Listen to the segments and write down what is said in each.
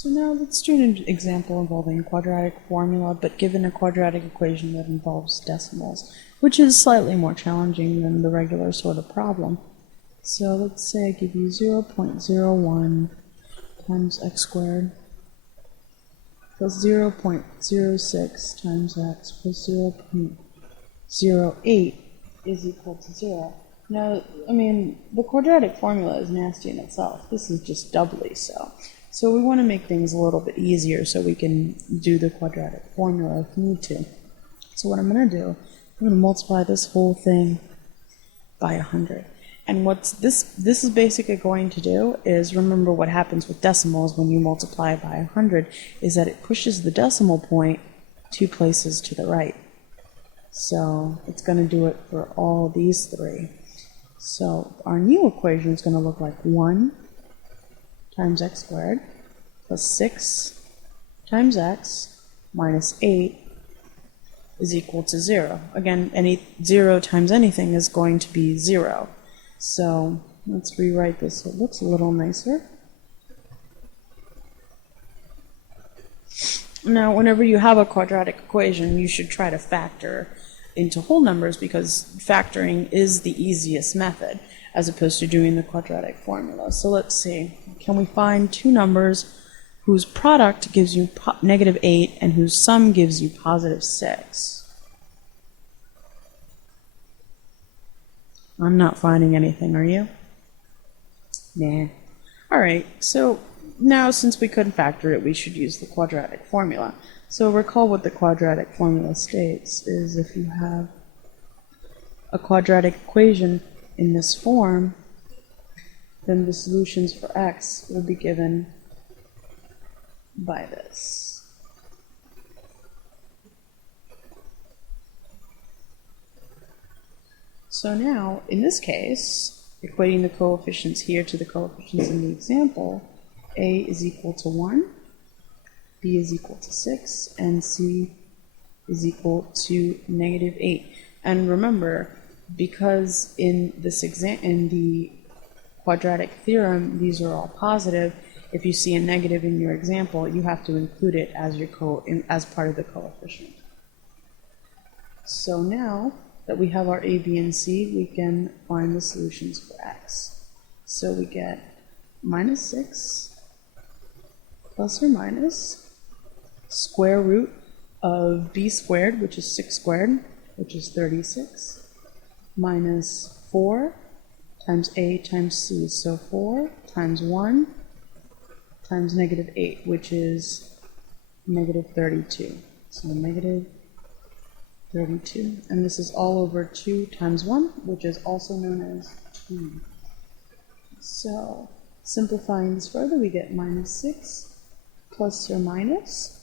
So now let's do an example involving a quadratic formula, but given a quadratic equation that involves decimals, which is slightly more challenging than the regular sort of problem. So let's say I give you 0.01 times x squared plus 0.06 times x plus 0.08 is equal to 0. Now, I mean, the quadratic formula is nasty in itself. This is just doubly so. So we want to make things a little bit easier so we can do the quadratic formula if we need to. So what I'm going to do, I'm going to multiply this whole thing by 100. And what this is basically going to do is, remember what happens with decimals when you multiply by 100 is that it pushes the decimal point 2 places to the right. So it's going to do it for all these three. So our new equation is going to look like 1 times x squared plus 6 times x minus 8 is equal to 0. Again, 0 times anything is going to be 0. So let's rewrite this so it looks a little nicer. Now, whenever you have a quadratic equation, you should try to factor into whole numbers because factoring is the easiest method as opposed to doing the quadratic formula. So let's see, can we find two numbers whose product gives you negative 8 and whose sum gives you positive 6? I'm not finding anything, are you? Nah. Alright, so now since we couldn't factor it, we should use the quadratic formula. So recall what the quadratic formula states is if you have a quadratic equation in this form, then the solutions for x will be given by this. So now, in this case, equating the coefficients here to the coefficients in the example, a is equal to 1, b is equal to 6, and c is equal to negative 8. And remember, because in the quadratic theorem, these are all positive, if you see a negative in your example, you have to include it as as part of the coefficient. So now that we have our a, b, and c, we can find the solutions for x. So we get minus 6 plus or minus square root of b squared, which is 6 squared, which is 36, minus 4 times a times c. So 4 times 1 times negative 8, which is negative 32. So negative 32. And this is all over 2 times 1, which is also known as 2. So simplifying this further, we get minus 6 plus or minus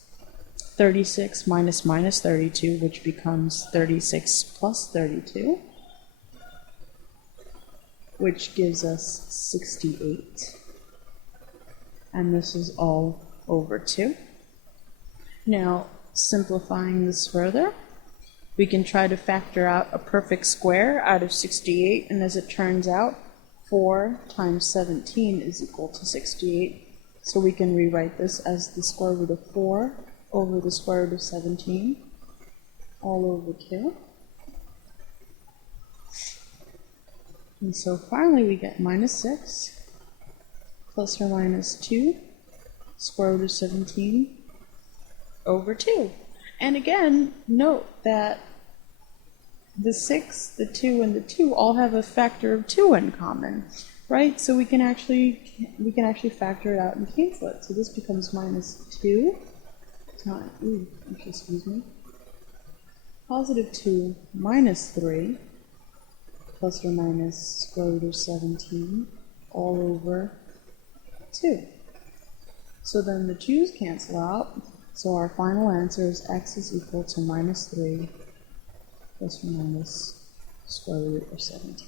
36 minus minus 32, which becomes 36 plus 32, which gives us 68. And this is all over 2. Now, simplifying this further, we can try to factor out a perfect square out of 68, and as it turns out, 4 times 17 is equal to 68. So we can rewrite this as the square root of 4 over the square root of 17, all over 2. And so finally we get minus 6 plus or minus 2 square root of 17 over 2. And again, note that the 6, the 2, and the 2 all have a factor of 2 in common, right? So we can actually factor it out and cancel it. So this becomes minus 2 times, positive 2 minus 3 plus or minus square root of 17 all over 2. So then the 2's cancel out. So our final answer is x is equal to minus 3 plus or minus square root of 17.